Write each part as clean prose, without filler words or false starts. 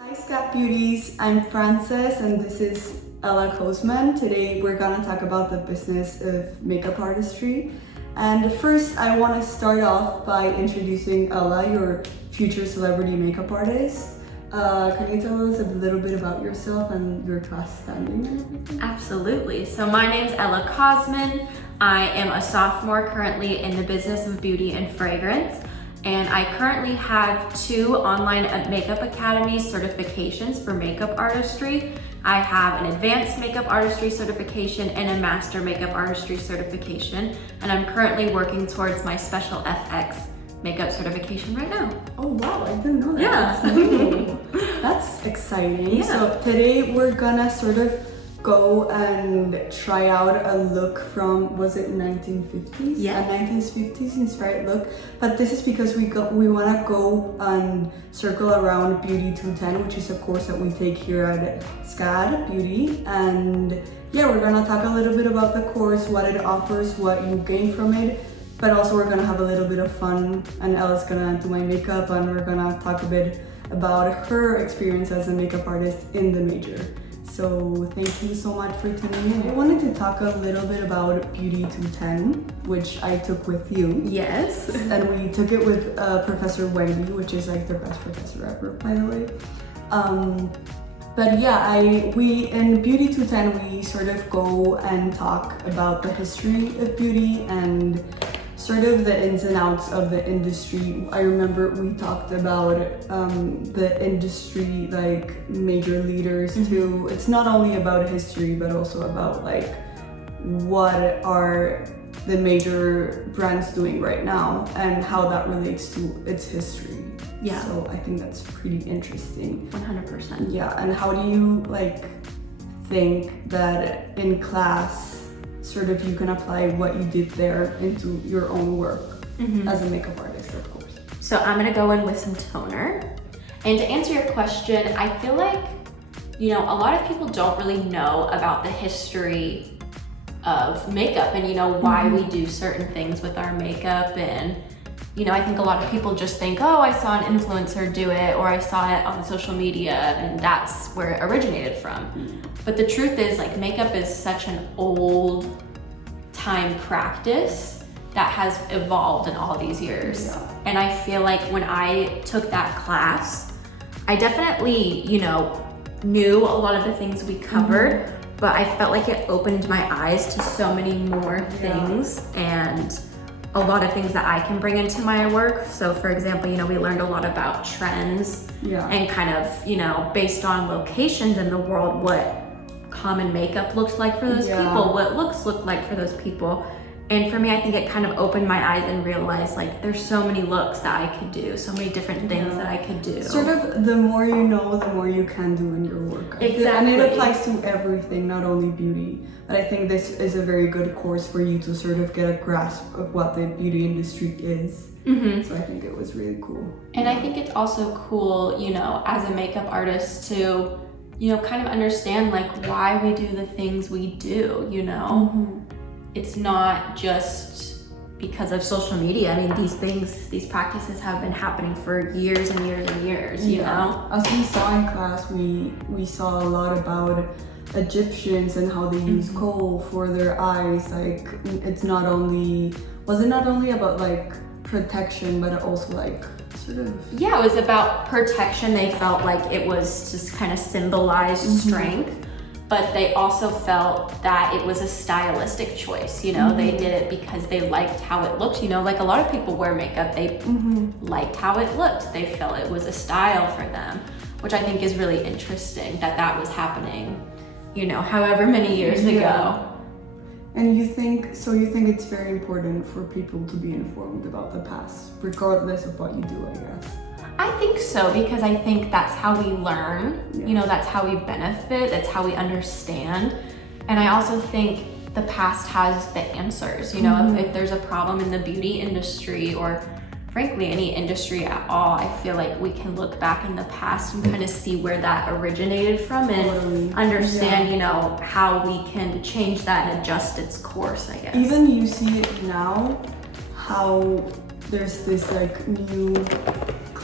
Hi SCADBeauties, I'm Frances and this is Ella Kosman. Today we're gonna talk about the business of makeup artistry. And first I want to start off by introducing Ella, your future celebrity makeup artist. Can you tell us a little bit about yourself and your class standing and everything? Absolutely. So my name's Ella Kosman. I am a sophomore currently in the business of beauty and fragrance. And I currently have 2 online makeup academy certifications for makeup artistry. I have an advanced makeup artistry certification and a master makeup artistry certification. And I'm currently working towards my special FX makeup certification right now. Oh wow, I didn't know that. Yeah. That's new. That's exciting. Yeah. So today we're gonna sort of go and try out a look from, was it 1950s? Yeah. A 1950s inspired look. But this is because we want to go and circle around Beauty 210, which is a course that we take here at SCADBeauty. And yeah, we're gonna talk a little bit about the course, what it offers, what you gain from it. But also we're gonna have a little bit of fun, and Ella's gonna do my makeup, and we're gonna talk a bit about her experience as a makeup artist in the major. So thank you so much for tuning in. I wanted to talk a little bit about Beauty 210, which I took with you. Yes. And we took it with Professor Wendy, which is like the best professor ever, by the way. But yeah, we in Beauty 210, we sort of go and talk about the history of beauty and sort of the ins and outs of the industry. I remember we talked about the industry, like major leaders too. It's not only about history, but also about like what are the major brands doing right now and how that relates to its history. Yeah. So I think that's pretty interesting. 100%. Yeah, and how do you like think that in class sort of you can apply what you did there into your own work as a makeup artist, of course? So I'm gonna go in with some toner. And to answer your question, I feel like, you know, a lot of people don't really know about the history of makeup and, you know, why we do certain things with our makeup. And, you know, I think a lot of people just think, oh, I saw an influencer do it, or I saw it on social media, and that's where it originated from. But the truth is, like, makeup is such an old time practice that has evolved in all these years. Yeah. And I feel like when I took that class, I definitely, you know, knew a lot of the things we covered, but I felt like it opened my eyes to so many more things and a lot of things that I can bring into my work. So for example, you know, we learned a lot about trends and kind of, you know, based on locations in the world, what common makeup looks like for those people, what looks look like for those people. And for me, I think it kind of opened my eyes and realized like there's so many looks that I could do, so many different things that I could do. Sort of the more you know, the more you can do in your work. Exactly. And it applies to everything, not only beauty. But I think this is a very good course for you to sort of get a grasp of what the beauty industry is. So I think it was really cool. And I think it's also cool, you know, as a makeup artist to, you know, kind of understand like why we do the things we do, you know? It's not just because of social media. I mean, these practices have been happening for years and years and years, you know? As we saw in class, we saw a lot about Egyptians and how they use kohl for their eyes. Like, was it not only about like protection, but also like sort of... Yeah, it was about protection. They felt like it was just kind of symbolized strength, but they also felt that it was a stylistic choice. You know, they did it because they liked how it looked. You know, like a lot of people wear makeup, they liked how it looked. They felt it was a style for them, which I think is really interesting that was happening, you know, however many years ago. And you think it's very important for people to be informed about the past, regardless of what you do, I guess? I think so, because I think that's how we learn, you know, that's how we benefit, that's how we understand. And I also think the past has the answers, you know, if there's a problem in the beauty industry or frankly any industry at all, I feel like we can look back in the past and kind of see where that originated from and understand, you know, how we can change that and adjust its course, I guess. Even you see it now, how there's this like new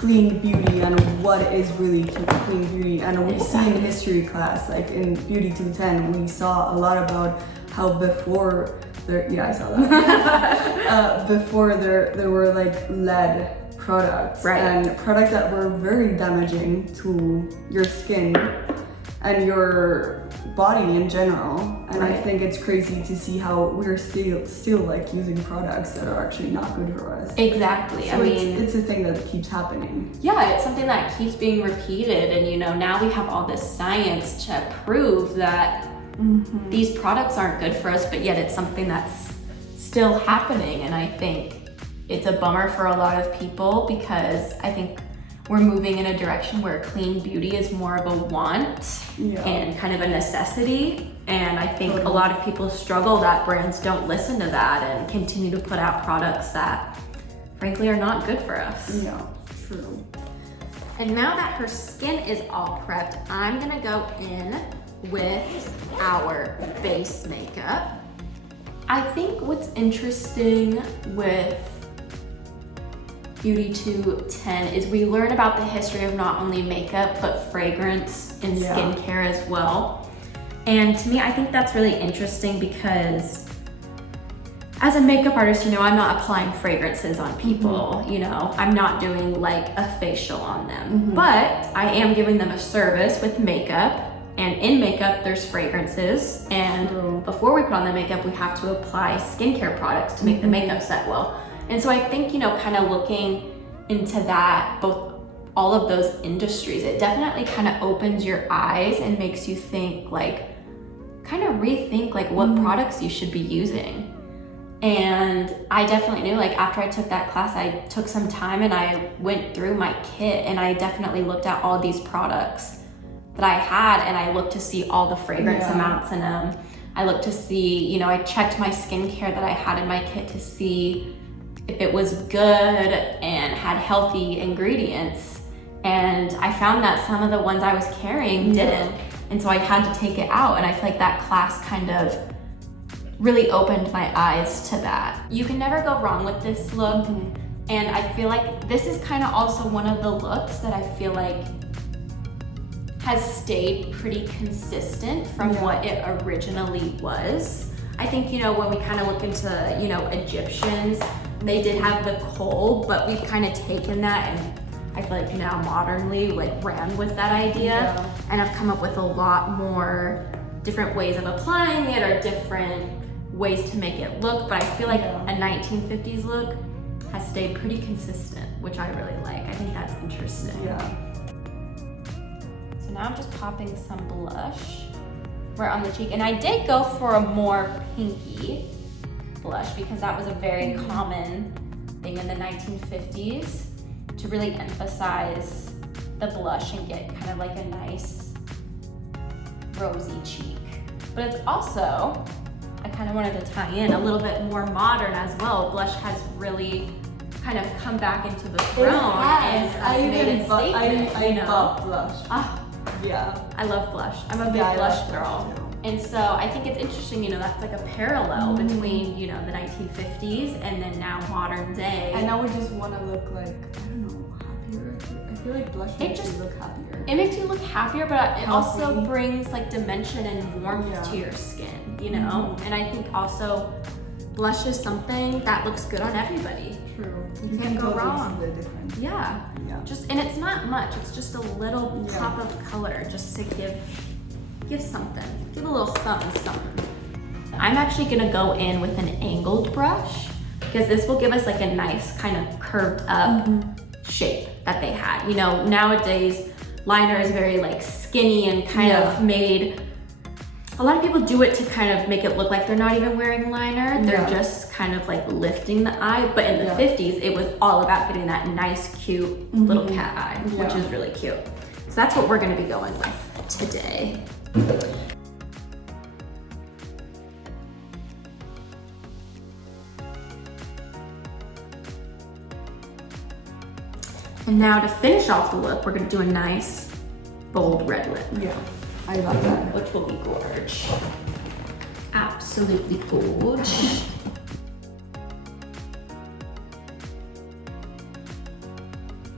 clean beauty and what is really clean beauty. And we see in history class, like in Beauty 210, we saw a lot about how before there, yeah, I saw that. Before there were like lead products, and products that were very damaging to your skin and your body in general. And I think it's crazy to see how we're still like using products that are actually not good for us. Exactly. So I mean, it's a thing that keeps happening. Yeah, it's something that keeps being repeated, and you know, now we have all this science to prove that these products aren't good for us, but yet it's something that's still happening. And I think it's a bummer for a lot of people, because I think we're moving in a direction where clean beauty is more of a want and kind of a necessity. And I think a lot of people struggle that brands don't listen to that and continue to put out products that frankly are not good for us. Yeah, true. And now that her skin is all prepped, I'm gonna go in with our base makeup. I think what's interesting with Beauty 210 is we learn about the history of not only makeup, but fragrance and skincare as well. And to me, I think that's really interesting, because as a makeup artist, you know, I'm not applying fragrances on people, you know, I'm not doing like a facial on them, but I am giving them a service with makeup. And in makeup, there's fragrances. And before we put on the makeup, we have to apply skincare products to make the makeup set well. And so I think, you know, kind of looking into that, all of those industries, it definitely kind of opens your eyes and makes you think, like, kind of rethink like what products you should be using. And I definitely knew, like, after I took that class, I took some time and I went through my kit, and I definitely looked at all these products that I had, and I looked to see all the fragrance amounts in them. I looked to see, you know, I checked my skincare that I had in my kit to see if it was good and had healthy ingredients. And I found that some of the ones I was carrying didn't. And so I had to take it out. And I feel like that class kind of really opened my eyes to that. You can never go wrong with this look. And I feel like this is kind of also one of the looks that I feel like has stayed pretty consistent from what it originally was. I think, you know, when we kind of look into, you know, Egyptians, they did have the kohl, but we've kind of taken that, and I feel like now modernly like ran with that idea and have come up with a lot more different ways of applying it, or different ways to make it look. But I feel like a 1950s look has stayed pretty consistent, which I really like. I think that's interesting. So now I'm just popping some blush right on the cheek. And I did go for a more pinky blush, because that was a very common thing in the 1950s, to really emphasize the blush and get kind of like a nice rosy cheek. But it's also, I kind of wanted to tie in a little bit more modern as well. Blush has really kind of come back into the throne and has made its statement. I love blush. Yeah. I love blush. I'm a big blush girl. And so I think it's interesting, you know, that's like a parallel between, you know, the 1950s and then now modern day. And now we just want to look like, I don't know, happier. I feel like blush makes you look happier. It makes you look happier, but it also brings like dimension and warmth to your skin, you know? And I think also blush is something that looks good on everybody. True. You can't go wrong. See the difference. Yeah. Just, and it's not much, it's just a little pop of color just to give something, give a little something. I'm actually gonna go in with an angled brush, because this will give us like a nice kind of curved up shape that they had. You know, nowadays liner is very like skinny and kind of made, a lot of people do it to kind of make it look like they're not even wearing liner. They're just kind of like lifting the eye. But in the 50s, it was all about getting that nice, cute little cat eye, which is really cute. So that's what we're gonna be going with today. And now to finish off the look, we're gonna do a nice, bold red lip. Yeah, I love that. Which will be gorge. Absolutely gorge.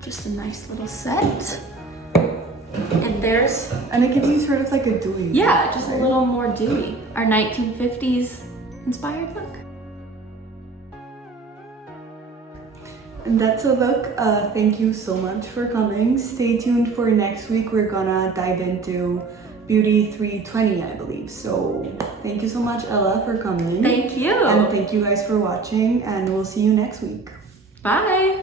Just a nice little set. And there's... And it gives you sort of like a dewy. Yeah, just a little more dewy. Our 1950s inspired look. And that's a look. Thank you so much for coming. Stay tuned for next week. We're gonna dive into Beauty 320, I believe. So thank you so much, Ella, for coming. Thank you. And thank you guys for watching, and we'll see you next week. Bye.